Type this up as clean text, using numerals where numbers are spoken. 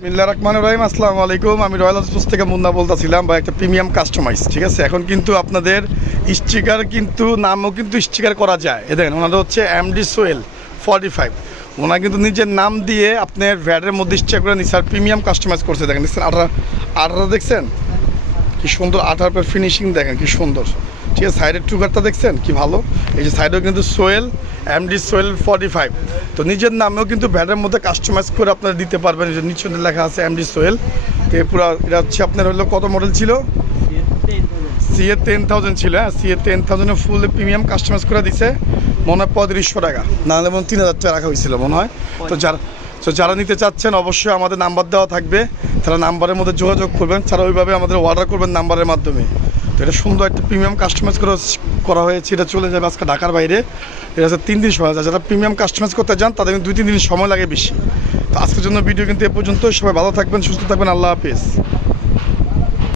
বিসমিল্লাহির রহমানির রহিম। আসসালামু আলাইকুম। আমি রয়্যাল হাউস থেকে মুন্না বলতেছিলাম বা একটা প্রিমিয়াম কাস্টমাইজ, ঠিক আছে। এখন কিন্তু আপনাদের স্টিকার কিন্তু নামও কিন্তু স্টিকার করা যায়। এ দেখেন ওনাদের হচ্ছে এমডি সোহেল 45, ওনার কিন্তু নিজের নাম দিয়ে আপনার ভ্যাটের মধ্যে স্টিকার করে নিচ্ছে আর প্রিমিয়াম কাস্টমাইজ করছে। দেখেন দেখছেন আঠারো দেখছেন কি সুন্দর, আঠার পর ফিনিশিং দেখেন কি সুন্দর, ঠিক আছে। সাইডের টুকারটা দেখছেন কি ভালো, এই যে সাইডেও কিন্তু সোহেল এমডি সোহেল 45। তো নিজের নামেও কিন্তু ব্যাটের মধ্যে কাস্টমাইজ করে আপনারা দিতে পারবেন। যে নিচে লেখা আছে এমডি সোহেল। তো পুরো এটা হচ্ছে আপনার হলো কত মডেল ছিল, সিএ 10,000 ছিল। হ্যাঁ, সিএ 10,000 ফুল প্রিমিয়াম কাস্টমাইজ করে দিছে মনে হয় 3500 টাকা, নাহলে মনে 3000 টাকা রাখা হয়েছিল মনে হয়। তো যারা নিতে চাচ্ছেন অবশ্যই আমাদের নাম্বার দেওয়া থাকবে, তারা নাম্বারের মধ্যে যোগাযোগ করবেন, তারা ওইভাবে আমাদের অর্ডার করবেন নাম্বারের মাধ্যমে। তো এটা সুন্দর একটা প্রিমিয়াম কাস্টমাইজ করা হয়েছে। এটা চলে যাবে আজকে ঢাকার বাইরে। এটা হচ্ছে 3 দিন সময়। যারা প্রিমিয়াম কাস্টমাইজ করতে যান তাদের কিন্তু 2-3 দিন সময় লাগে বেশি। তো আজকের জন্য ভিডিও কিন্তু এ পর্যন্ত। সবাই ভালো থাকবেন, সুস্থ থাকবেন, আল্লাহ হাফিজ।